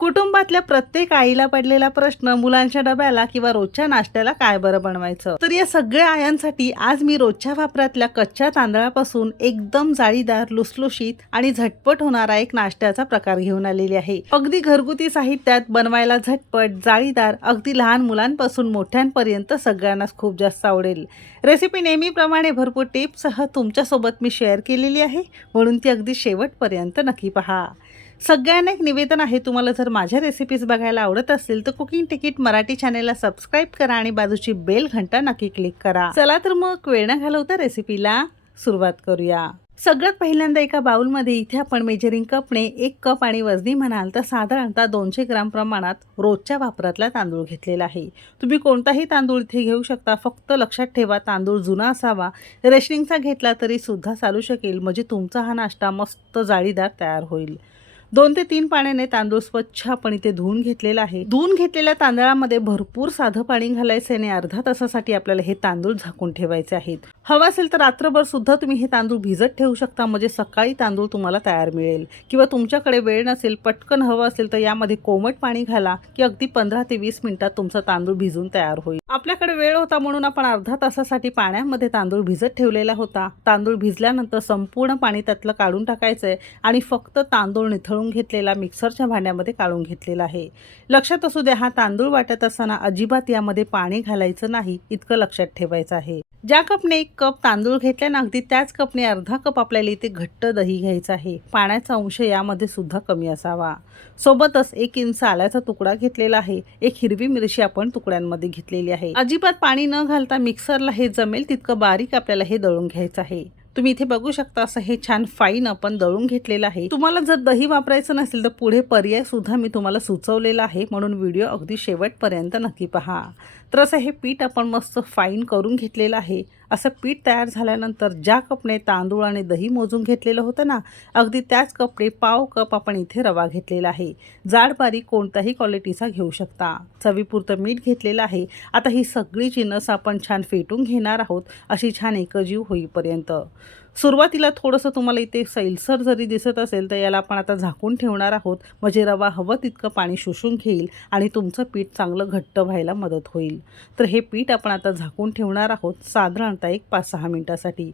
कुटुंबातल्या प्रत्येक आईला पडलेला प्रश्न मुलांच्या डब्याला किंवा रोजच्या नाश्त्याला काय बरं बनवायचं? तर या सगळ्या आयांसाठी आज मी रोजच्या वापरातल्या कच्च्या तांदळापासून एकदम जाळीदार लुसलुशीत आणि झटपट होणारा एक नाश्त्याचा प्रकार घेऊन आलेली आहे. अगदी घरगुती साहित्यात बनवायला झटपट जाळीदार अगदी लहान मुलांपासून मोठ्यांपर्यंत सगळ्यांनाच खूप जास्त आवडेल. रेसिपी नेहमीप्रमाणे भरपूर टिप्ससह तुमच्यासोबत मी शेअर केलेली आहे. म्हणून ती अगदी शेवटपर्यंत नक्की पहा. सगळ्यांना एक निवेदन आहे तुम्हाला जर माझ्या रेसिपीज बघायला आवडत असतील तर कुकिंग तिकीट मराठी चॅनेलला सबस्क्राईब करा आणि बाजूची बेल घंटा नक्की क्लिक करा. चला तर मग वेळ न घालवता रेसिपीला सुरुवात करूया. सगळ्यात पहिल्यांदा एका बाउलमध्ये इथे आपण मेजरिंग कपने एक कप आणि वजनी म्हणाल तर साधारणतः दोनशे ग्राम प्रमाणात रोजच्या वापरातला तांदूळ घेतलेला आहे. तुम्ही कोणताही तांदूळ इथे घेऊ शकता फक्त लक्षात ठेवा तांदूळ जुना असावा रेशनिंगचा घेतला तरी सुद्धा चालू शकेल म्हणजे तुमचा हा नाश्ता मस्त जाळीदार तयार होईल. दोन ते तीन पाण्याने तांदूळ स्वच्छ आपण इथे धुवून घेतलेला आहे. धुवून घेतलेल्या तांदळामध्ये भरपूर साधं पाणी घालायचं आणि अर्धा तासासाठी आपल्याला हे तांदूळ झाकून ठेवायचे आहेत. हवं असेल तर रात्रभर सुद्धा तुम्ही हे तांदूळ भिजत ठेवू शकता. म्हणजे सकाळी तांदूळ तुम्हाला तयार मिळेल. किंवा तुमच्याकडे वेळ नसेल पटकन हवं असेल तर यामध्ये कोमट पाणी घाला की अगदी पंधरा ते वीस मिनिटात तुमचा तांदूळ भिजून तयार होईल. आपल्याकडे वेळ होता म्हणून आपण अर्धा तासासाठी पाण्यामध्ये तांदूळ भिजत ठेवलेला होता. तांदूळ भिजल्यानंतर संपूर्ण पाणी त्यातलं काढून टाकायचंय आणि फक्त तांदूळ निथळून घेतलेला मिक्सरच्या भांड्यामध्ये काढून घेतलेला आहे. लक्षात असू द्या हा तांदूळ वाटत असताना अजिबात यामध्ये पाणी घालायचं नाही इतकं लक्षात ठेवायचं आहे. ज्या कपने एक कप तांदूळ घेतल्या ना अगदी त्याच कपने अर्धा कप आपल्याला इथे घट्ट दही घ्यायचं आहे. पाण्याचा अंश यामध्ये सुद्धा कमी असावा. सोबतच एक इंच आल्याचा तुकडा घेतलेला आहे. एक हिरवी मिरची आपण तुकड्यांमध्ये घेतलेली आहे. अजिबात पाणी न घालता मिक्सरला हे जमेल तितकं बारीक आपल्याला हे दळून घ्यायचं आहे. तुम्ही इथे बघू शकता असं हे छान फाईन आपण दळून घेतलेलं आहे. तुम्हाला जर दही वापरायचं नसेल तर पुढे पर्याय सुद्धा मी तुम्हाला सुचवलेला आहे. म्हणून व्हिडिओ अगदी शेवटपर्यंत नक्की पहा. तर असं हे पीठ आपण मस्त फाईन करून घेतलेलं आहे. असं पीठ तयार झाल्यानंतर ज्या कपने तांदूळ आणि दही मोजून घेतलेलं होतं ना अगदी त्याच कपडे पाव कप आपण इथे रवा घेतलेला आहे. जाड बारीक कोणत्याही क्वालिटीचा घेऊ शकता. चवीपुरतं मीठ घेतलेलं आहे. आता ही सगळी जिनस आपण छान फेटून घेणार आहोत अशी छान एकजीव होईपर्यंत. सुरुवातीला थोडंसं तुम्हाला इथे सैलसर जरी दिसत असेल तर याला आपण आता झाकून ठेवणार आहोत. म्हणजे रवा हवं तितकं पाणी शोषून घेईल आणि तुमचं पीठ चांगलं घट्ट व्हायला मदत होईल. तर हे पीठ आपण आता झाकून ठेवणार आहोत साधारणतः एक पाच सहा मिनटासाठी.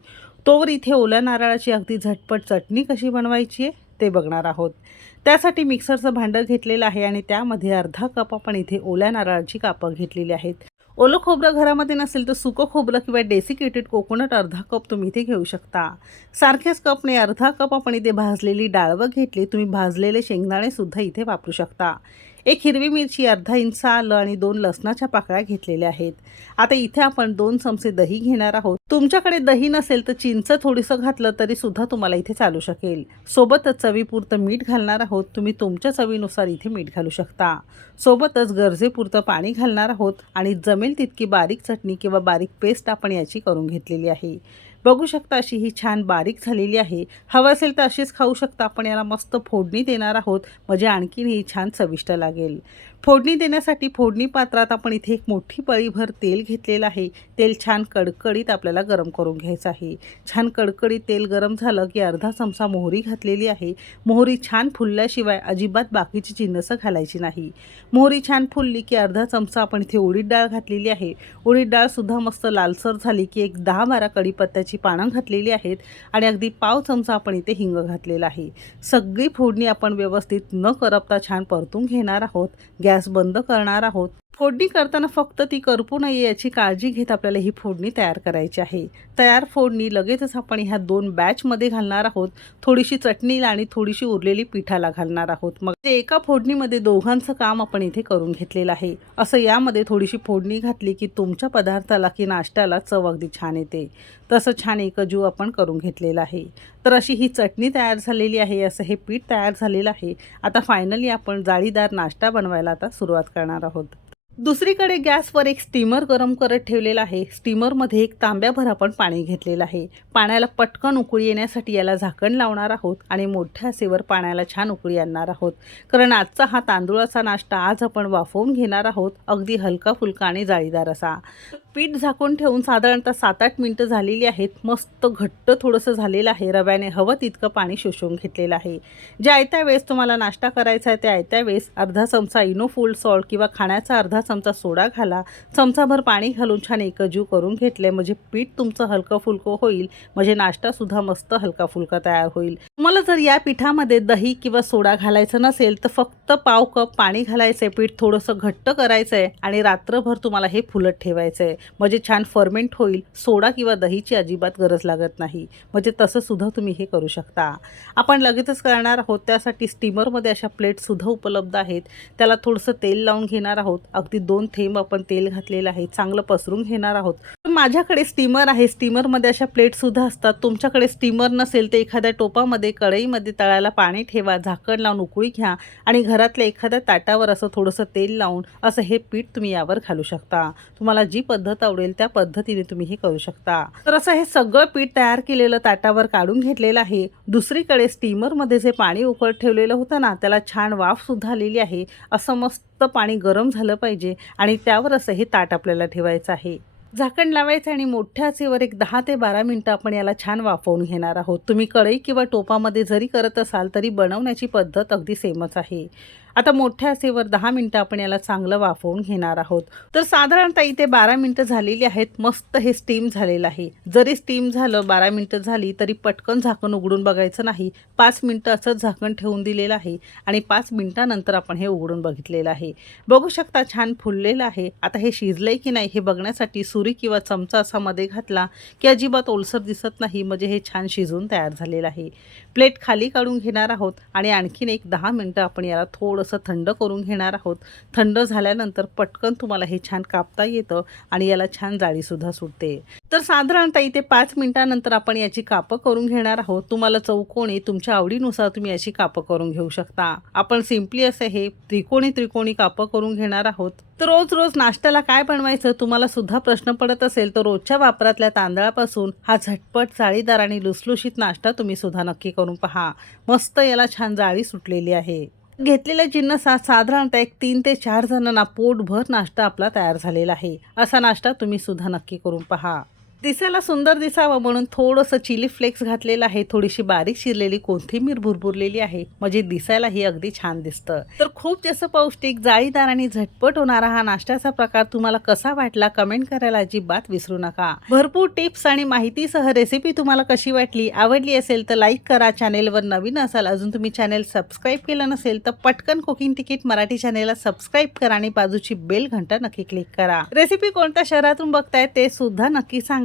तोवर इथे ओल्या नारळाची अगदी झटपट चटणी कशी बनवायची आहे ते बघणार आहोत. त्यासाठी मिक्सरचं भांडं घेतलेलं आहे आणि त्यामध्ये अर्धा कप आपण इथे ओल्या नारळाची कापं घेतलेली आहेत. ओलं खोबरं घरामध्ये नसेल तर सुकं खोबरं किंवा डेसिकेटेड कोकोनट अर्धा कप तुम्ही इथे घेऊ शकता. सारख्याच कपने अर्धा कप आपण इथे भाजलेली डाळवं घेतली तुम्ही भाजलेले शेंगदाणे सुद्धा इथे वापरू शकता. एक हिरवी मिरची अर्धा इंच आलं आणि दोन लसणाच्या पाकळ्या घेतलेल्या आहेत. आता इथे आपण दोन चमचे दही घेणार आहोत. तुमच्याकडे दही नसेल तर चिंच थोडंसं घातलं तरी सुद्धा तुम्हाला इथे चालू शकेल. सोबतच चवीपुरतं मीठ घालणार आहोत. तुम्ही तुमच्या चवीनुसार इथे मीठ घालू शकता. सोबतच गरजेपुरतं पाणी घालणार आहोत आणि जमेल तितकी बारीक चटणी किंवा बारीक पेस्ट आपण याची करून घेतलेली आहे. बघू शकता अशी ही छान बारीक झालेली आहे. हवं असेल तर अशीच खाऊ शकता. आपण याला मस्त फोडणी देणार आहोत. म्हणजे आणखीन ही छान चविष्ट लागेल. फोडणी देण्यासाठी फोडणी पात्रात आपण इथे एक मोठी पळीभर तेल घेतलेलं आहे. तेल छान कडकडीत आपल्याला गरम करून घ्यायचं आहे. छान कडकडीत तेल गरम झालं की अर्धा चमचा मोहरी घातलेली आहे. मोहरी छान फुलल्याशिवाय अजिबात बाकीची जिन्नसं घालायची नाही. मोहरी छान फुलली की अर्धा चमचा आपण इथे उडीद डाळ घातलेली आहे. उडीद डाळसुद्धा मस्त लालसर झाली की एक दहा बारा कढीपत्त्याची पानं घातलेली आहेत आणि अगदी पाव चमचा आपण इथे हिंग घातलेला आहे. सगळी फोडणी आपण व्यवस्थित न करपता छान परतून घेणार आहोत. गॅस बंद करणार आहोत. फोडणी करताना फक्त ती करपू नये याची काळजी घेत आपल्याला ही फोडणी तयार करायची आहे. तयार फोडणी लगेचच आपण ह्या दोन बॅचमध्ये घालणार आहोत. थोडीशी चटणीला आणि थोडीशी उरलेली पिठाला घालणार आहोत. मग ते एका फोडणीमध्ये दोघांचं काम आपण इथे करून घेतलेलं आहे. असं यामध्ये थोडीशी फोडणी घातली की तुमच्या पदार्थाला की नाश्त्याला चव अगदी छान येते. तसं छान एकजू आपण करून घेतलेलं आहे. तर अशी ही चटणी तयार झालेली आहे असं हे पीठ तयार झालेलं आहे. आता फायनली आपण जाळीदार नाश्ता बनवायला आता सुरुवात करणार आहोत. दुसरीकडे गॅसवर एक स्टीमर गरम करत ठेवलेला आहे. स्टीमरमध्ये एक तांब्याभर आपण पाणी घेतलेलं आहे. पाण्याला पटकन उकळी येण्यासाठी याला झाकण लावणार आहोत आणि मोठ्या आसेवर पाण्याला छान उकळी आणणार आहोत. कारण आजचा हा तांदूळाचा नाश्ता आज आपण वाफवून घेणार आहोत. अगदी हलका फुलका आणि जाळीदार असा. पीठ झाकून ठेवून साधारणतः सात आठ मिनटं झालेली आहेत. मस्त घट्ट थोडंसं झालेलं आहे. रव्याने हवं तितकं पाणी शोषून घेतलेलं आहे. ज्या आयत्या वेळेस तुम्हाला नाश्ता करायचा आहे त्या आयत्या वेळेस अर्धा चमचा इनो फुल सॉल्ट किंवा खाण्याचा अर्धा चमचा सोडा घाला. चमचाभर पाणी घालून छान एकजीव करून घेतले. म्हणजे पीठ तुमचं हलकं फुलकं होईल. म्हणजे नाश्तासुद्धा मस्त हलका फुलका तयार होईल. तुम्हाला जर या पिठामध्ये दही किंवा सोडा घालायचं नसेल तर फक्त पाव कप पाणी घालायचं आहे पीठ थोडंसं घट्ट करायचं आहे आणि रात्रभर तुम्हाला हे फुलत ठेवायचं आहे म्हणजे छान फर्मेंट होईल. सोडा किंवा दहीची अजिबात गरज लागत नाही. म्हणजे तसं सुद्धा तुम्ही हे करू शकता. आपण लगेचच करणार आहोत. त्यासाठी स्टीमरमध्ये अशा प्लेटसुद्धा उपलब्ध आहेत. त्याला थोडंसं तेल लावून घेणार आहोत. अगदी दोन थेंब आपण तेल घातलेलं आहे. चांगलं पसरून घेणार आहोत. पण माझ्याकडे स्टीमर आहे. स्टीमरमध्ये अशा प्लेटसुद्धा असतात. तुमच्याकडे स्टीमर नसेल तर एखाद्या टोपामध्ये कढईमध्ये तळायला पाणी ठेवा. झाकण लावून उकळी घ्या. आणि घरातल्या एखाद्या ताटावर असं थोडंसं तेल लावून असं हे पीठ तुम्ही यावर घालू शकता. तुम्हाला जी पद्धत आवडेल त्या पद्धतीने तुम्ही हे करू शकता. तर असं हे सगळं पीठ तयार केलेलं ताटावर काढून घेतलेलं आहे. दुसरीकडे स्टीमरमध्ये जे पाणी उकळत ठेवलेलं होतं ना त्याला छान वाफ सुद्धा आलेली आहे. असं मस्त पाणी गरम झालं पाहिजे आणि त्यावर असं हे ताट आपल्याला ठेवायचं आहे. झाकण लावायचं आणि मोठ्या आचेवर एक दहा ते बारा मिनटं आपण याला छान वाफवून घेणार आहोत. तुम्ही कढई किंवा टोपामध्ये जरी करत असाल तरी बनवण्याची पद्धत अगदी सेमच आहे. आता मोठ्या असेवर दहा मिनटं आपण याला चांगलं वाफवून घेणार आहोत. तर साधारणतः इथे बारा मिनटं झालेली आहेत. मस्त हे स्टीम झालेलं आहे. जरी स्टीम झालं बारा मिनटं झाली तरी पटकन झाकण उघडून बघायचं नाही. पाच मिनटं असंच झाकण ठेवून दिलेलं आहे आणि पाच मिनटानंतर आपण हे उघडून बघितलेलं आहे. बघू शकता छान फुललेलं आहे. आता हे शिजलंय की नाही हे बघण्यासाठी सुरी किंवा चमचा असा मध्ये घातला की अजिबात ओलसर दिसत नाही. म्हणजे हे छान शिजून तयार झालेलं आहे. प्लेट खाली काढून घेणार आहोत आणि आणखीन एक दहा मिनटं आपण याला थोडंसं थंड करून घेणार आहोत. थंड झाल्यानंतर पटकन तुम्हाला हे छान कापता येतं आणि याला छान जाळीसुद्धा सुटते. तर साधारणतः इथे पाच मिनिटानंतर आपण याची कापं करून घेणार आहोत. तुम्हाला चौकोनी तुमच्या आवडीनुसार तुम्ही याची कापं करून घेऊ शकता. आपण सिम्पली असे हे त्रिकोणी त्रिकोणी कापं करून घेणार आहोत. तर रोज रोज नाश्त्याला काय बनवायचं तुम्हाला सुद्धा प्रश्न पडत असेल तर रोजच्या वापरातल्या तांदळापासून हा झटपट जाळीदार आणि लुसलुशीत नाश्ता तुम्ही सुद्धा नक्की करून पहा. मस्त याला छान जाळी सुटलेली आहे. घेतलेल्या जिन्नसात साधारणतः एक तीन ते चार जणांना पोटभर नाश्ता आपला तयार झालेला आहे. असा नाश्ता तुम्ही सुद्धा नक्की करून पहा. दिसायला सुंदर दिसावं म्हणून थोडंसं चिली फ्लेक्स घातलेलं आहे. थोडीशी बारीक शिरलेली कोथिंबीर भुरभुरलेली आहे. म्हणजे दिसायलाही अगदी छान दिसतं. तर खूप जास्त पौष्टिक जाळीदार आणि झटपट होणारा हा नाश्त्याचा प्रकार तुम्हाला कसा वाटला कमेंट करायला अजिबात विसरू नका. भरपूर टिप्स आणि माहितीसह रेसिपी तुम्हाला कशी वाटली आवडली असेल तर लाईक करा. चॅनेलवर नवीन असाल अजून तुम्ही चॅनेल सबस्क्राईब केलं नसेल तर पटकन कुकिंग तिकीट मराठी चॅनेलला सबस्क्राईब करा आणि बाजूची बेल घंटा नक्की क्लिक करा. रेसिपी कोणत्या शहरातून बघताय ते सुद्धा नक्की सांगा.